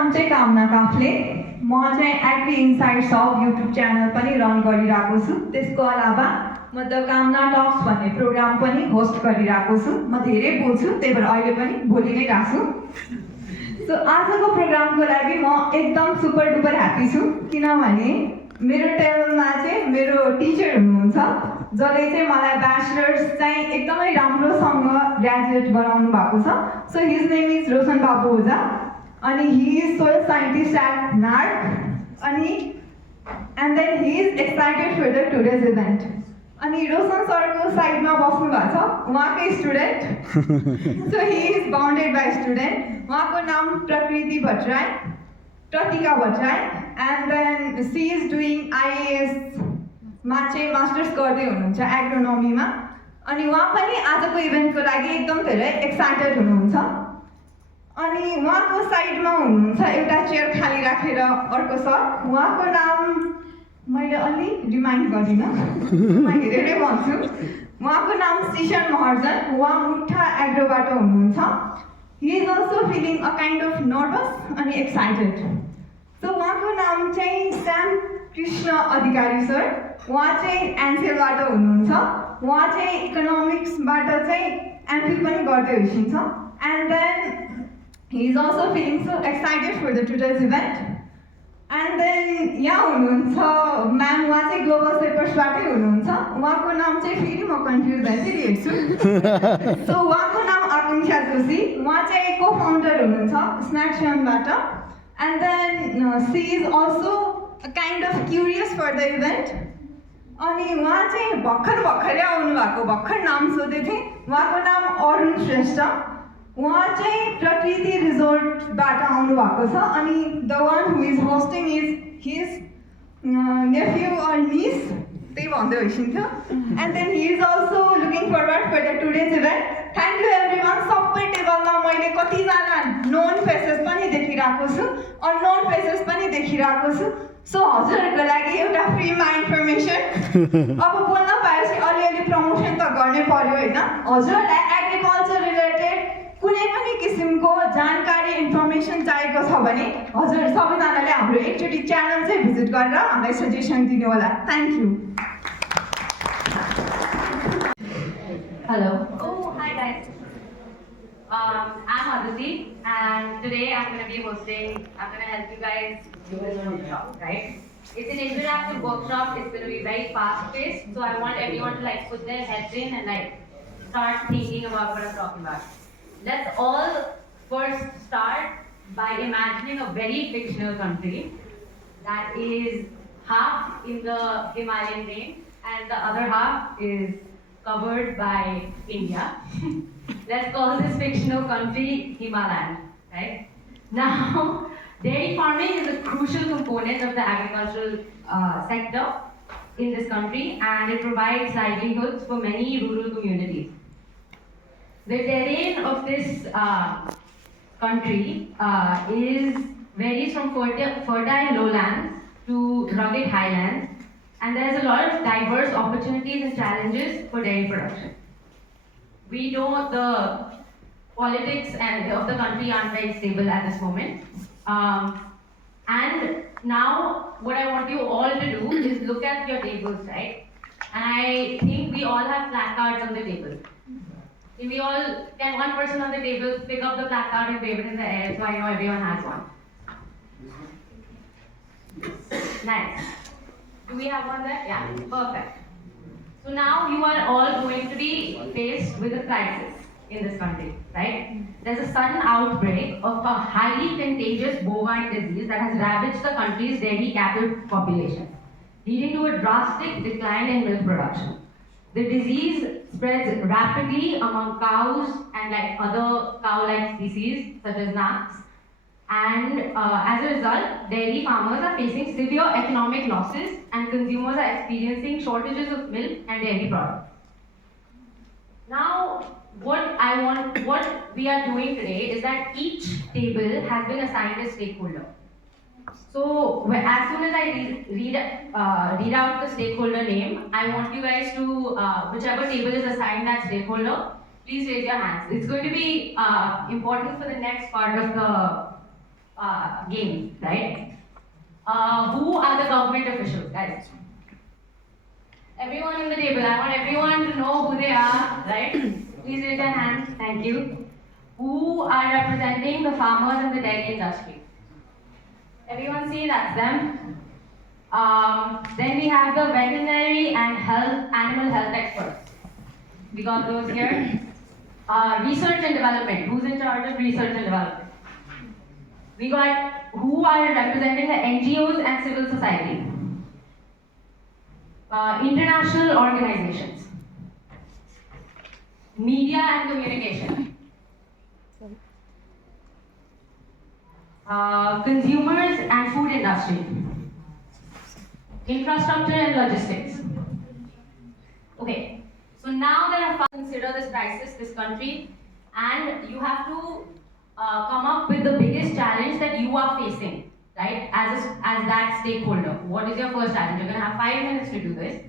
नाम चाहिँ कामना काफले म चाहिँ agri insights of YouTube channel पनि रन गरिरहेको छु। त्यसको अलावा म द कामना टक्स भन्ने प्रोग्राम पनि होस्ट गरिरहेको छु। म धेरै बोल्छु, त्यही भएर अहिले पनि बोलि नै राख्छु। सो आजको प्रोग्रामको लागि म एकदम सुपर डुपर ह्याप्पी छु, किनभने मेरो टेबलमा चाहिँ मेरो टिचर हुनुहुन्छ जसले चाहिँ मलाई ब्याचलर्स चाहिँ एकदमै राम्रोसँग ग्रेजुएट गराउनु भएको छ। So his name is Roshan Babu Ojha अनि he is soil scientist at NARC अनि and then he is excited for the today's event. अनि रोशन सरको साइडमा बस्नु भएको छ उहाँकै student. So he is bounded by student. उहाँको नाम Prakriti Bhattarai, Pratika Bhattarai and then she is doing आइएएसमा चाहिँ मास्टर्स गर्दै हुनुहुन्छ एग्रोनोमीमा। अनि उहाँ पनि आजको इभेन्टको लागि एकदम धेरै एक्साइटेड हुनुहुन्छ। अनि उहाँको साइडमा हुनुहुन्छ एउटा चेयर खाली राखेर अर्को सर, उहाँको नाम मैले अलि रिमाइन्ड गर्दिनँ, म हेरेरै भन्छु। उहाँको नाम सिशन महर्जन, उहाँ मुठा एग्रोबाट हुनुहुन्छ। हि is also feeling a kind of nervous अनि एक्साइटेड। सो उहाँको नाम चाहिँ श्याम कृष्ण अधिकारी सर, उहाँ चाहिँ एनसेलबाट हुनुहुन्छ। उहाँ चाहिँ इकोनोमिक्सबाट चाहिँ एमफिल पनि गर्दै हुनुहुन्छ। And then he is also feeling so excited for the today's event. And then यहाँ हुनुहुन्छ म्याम, उहाँ चाहिँ ग्लोबल सेपर्सबाटै हुनुहुन्छ। उहाँको नाम चाहिँ फेरि म कन्फ्युज भइदिरहेको छु। सो उहाँको नाम आकाङ्क्षा जोशी, उहाँ चाहिँ को फाउन्डर हुनुहुन्छ स्न्याक्सनबाट। And then she is also kind of curious for the event. अनि उहाँ चाहिँ भर्खरै आउनु भएको, भर्खर नाम सोधेको थिएँ। उहाँको नाम अरुण श्रेष्ठ, उहाँ चाहिँ प्रकृति रिजोर्टबाट आउनु भएको छ। अनि the one who is hosting is his nephew or niece, त्यही भन्दै होइसिन्थ्यो। And then he is also looking forward for the today's event. Thank you everyone. सबै टेबलमा मैले कतिजना नोन फेसेस पनि देखिरहेको छु, अननोन फेसेस पनि देखिरहेको छु। सो हजुरहरूको लागि एउटा फ्रीमा इन्फर्मेसन। अब बोल्न पाएपछि अलिअलि प्रमोसन त गर्नै पर्यो होइन। हजुरहरूलाई एग्रिकल्चर रिलेटेड कुनै पनि किसिमको जानकारी इन्फर्मेसन चाहिएको छ भने हजुर सबैजनाले हाम्रो एकचोटि च्यानल चाहिँ भिजिट गरेर हामीलाई सजेसन दिनु होला। Thank you. Hello. Oh, hi guys. I'm Aditi, and today I'm going to be hosting. I'm going to help you guys do this workshop, right? It's an interactive workshop. It's going to be very fast-paced, so I want everyone to like put their heads in and like start thinking about what I'm talking about. Let's all first start by imagining a very fictional country that is half in the Himalayan range and the other half is covered by India. Let's call this fictional country Himalayan, right? Now, dairy farming is a crucial component of the agricultural sector in this country, and it provides livelihoods for many rural communities. The terrain of this country varies from fertile lowlands to rugged highlands, and there's a lot of diverse opportunities and challenges for dairy production. We know the politics of the country aren't very stable at this moment. And now what I want you all to do is look at your tables, right? And I think we all have placards on the table. Can one person on the table pick up the placard and wave it in the air so I know everyone has one? Nice. Do we have one there? Yeah, perfect. So now you are all going to be faced with a crisis in this country, right? There's a sudden outbreak of a highly contagious bovine disease that has ravaged the country's dairy cattle population, leading to a drastic decline in milk production. The disease spreads rapidly among cows and like other cow-like species such as naks. And as a result, dairy farmers are facing severe economic losses and consumers are experiencing shortages of milk and dairy products. Now, what we are doing today is that each table has been assigned a stakeholder. So as soon as I read out the stakeholder name, I want you guys to, whichever table is assigned that stakeholder, please raise your hands. It's going to be important for the next part of the game, right? Who are the government officials, guys? Everyone in the table, I want everyone to know who they are, right? Please raise your hands, thank you. Who are representing the farmers and the dairy industry? Everyone see that's them? Then we have the veterinary and animal health experts. We got those here. Research and development. Who's in charge of research and development? We got who are representing the NGOs and civil society. International organizations. Media and communication. Consumers and food industry. Infrastructure and logistics. Okay, so now there are consider this crisis, this country, and you have to come up with the biggest challenge that you are facing, right? As that stakeholder, what is your first challenge? You're going to have 5 minutes to do this,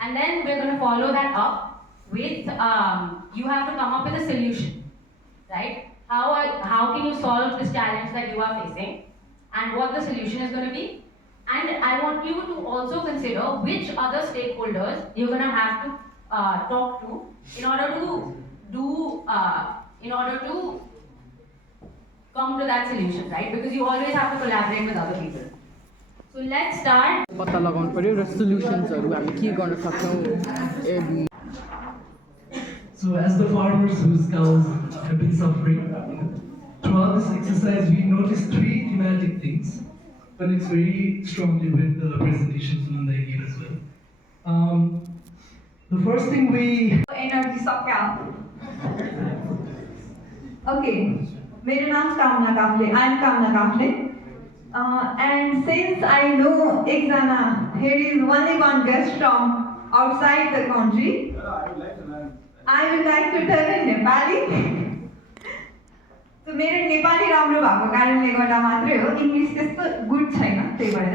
and then we're going to follow that up with you have to come up with a solution, right? How can you solve this challenge that you are facing, and what the solution is going to be? And I want you to also consider which other stakeholders you're going to have to talk to in order to come to that solution, right? Because you always have to collaborate with other people. So let's start. पत्ता लगाउनु पर्यो र सल्युसन्सहरु हामी के गर्न सक्छौं. So as the farmers whose cows have been suffering, throughout this exercise we noticed 3 thematic things, but it's very strongly with the presentation Suman Ghimire as well. The first thing we energy सक्या. Okay, मेरो नाम कामना Kafle. I am Kamana Kafle. And since I know एकजना, here is only one guest from outside the country, I would like to tell in Nepali. So मेरो नेपाली राम्रो भएको कारणले गर्दा मात्रै हो, इङ्ग्लिस त्यस्तो गुड छैन त्यही भएर.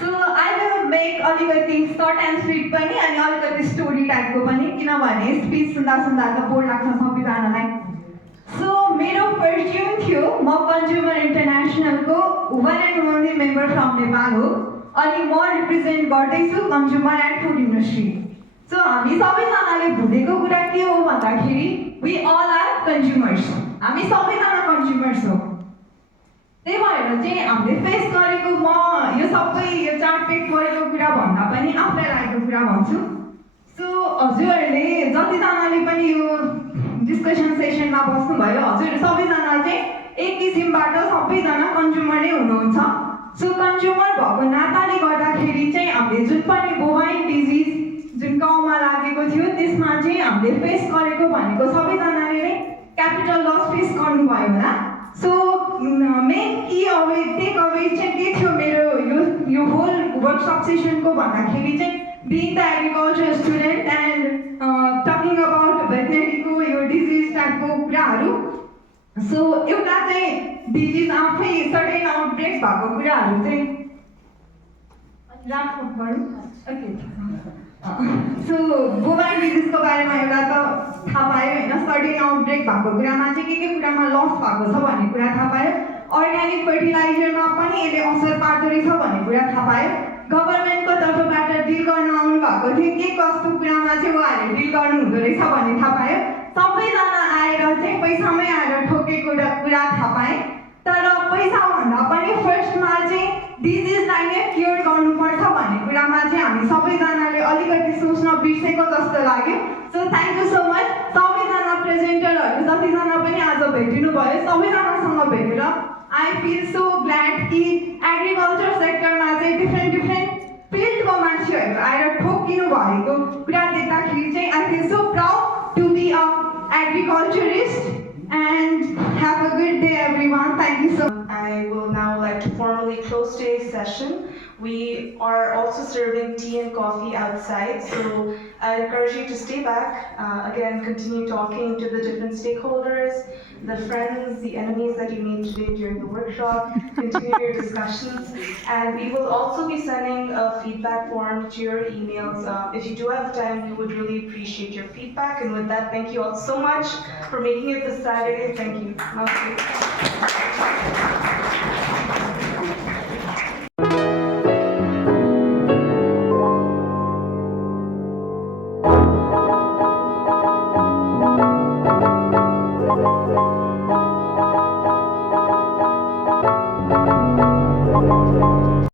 So I will make अलिकति short and sweet पनि अनि अलिकति स्टोरी टाइपको पनि, किनभने स्पिच सुन्दा सुन्दा त बोर लाग्छ सबैजनालाई. So मेरो पर्च्युम थियो, म कन्ज्युमर इन्टरनेसनलको one and only member from Nepal हो, अनि म रिप्रेजेन्ट गर्दैछु consumer and food industry. So हामी सबैजनाले भुलेको कुरा के हो भन्दाखेरि we all are consumers. हामी सबैजना कन्ज्युमर्स हो. त्यही भएर चाहिँ हामीले फेस गरेको म यो सबै यो चार्ट पेक गरेको कुरा भन्दा पनि आफूलाई लागेको कुरा भन्छु. सो हजुरहरूले जतिजनाले पनि यो डिस्कसन सेसनमा बस्नुभयो, हजुरहरू सबैजना चाहिँ एक किसिमबाट सबैजना कन्ज्युमर नै हुनुहुन्छ. सो कन्ज्युमर भएको नाताले गर्दाखेरि चाहिँ हामीले जुन पनि बोभाइन डिजिज जुन गाउँमा लागेको थियो त्यसमा चाहिँ हामीले फेस गरेको भनेको सबैजनाले नै क्यापिटल लस फेस गर्नुभयो होला. सो मेन कि अब टेक अवे चाहिँ के थियो मेरो यो होल वर्कसप सेसनको भन्दाखेरि चाहिँ being the agriculture student and talking about भेटनेरीको यो डिजिज टाइपको कुराहरू. सो एउटा चाहिँ डिजिज आफै सडन आउटब्रेक भएको कुराहरू चाहिँ राम्रो गरौँ. ओके, सो बोभाइन डिजिजको बारेमा एउटा त थाहा पायो होइन, सडन आउटब्रेक भएको कुरामा चाहिँ के कुरामा लस भएको छ भन्ने कुरा थाहा पायो. अर्ग्यानिक फर्टिलाइजरमा पनि यसले असर पार्दो रहेछ भन्ने कुरा थाहा पायो. गभर्मेन्टको तर्फबाट डिल गर्न आउनु भएको थियो, के कस्तो कुरामा चाहिँ उहाँहरूले डिल गर्नु हुँदो रहेछ भन्ने थाहा पायो. सबैजना आएर चाहिँ पैसामै आएर ठोकेको कुरा थाहा पाएँ. तर पैसाभन्दा पनि फर्स्टमा चाहिँ डिजिजलाई नै क्योर गर्नुपर्छ भन्ने कुरामा चाहिँ हामी सबैजनाले अलिकति सोच्न बिर्सेको जस्तो लाग्यो. So thank you so much सबैजना प्रेजेन्टरहरू जतिजना पनि आज भेटिनु भयो, सबैजनासँग भेटेर आई फिल सो ग्ल्याड कि एग्रिकल्चर सेक्टरमा चाहिँ डिफ्रेन्ट फिल्डको मान्छेहरू आएर ठोकिनु भएको कुरा देख्दाखेरि चाहिँ I feel so proud to be a agriculturist. And have a good day, everyone. Thank you so much. I will now like to formally close today's session. We are also serving tea and coffee outside, so I encourage you to stay back. Again, continue talking to the different stakeholders, the friends, the enemies that you made today during the workshop. Continue your discussions, and we will also be sending a feedback form to your emails. If you do have the time, we would really appreciate your feedback. And with that, thank you all so much for making it this Saturday. Thank you. Namaste.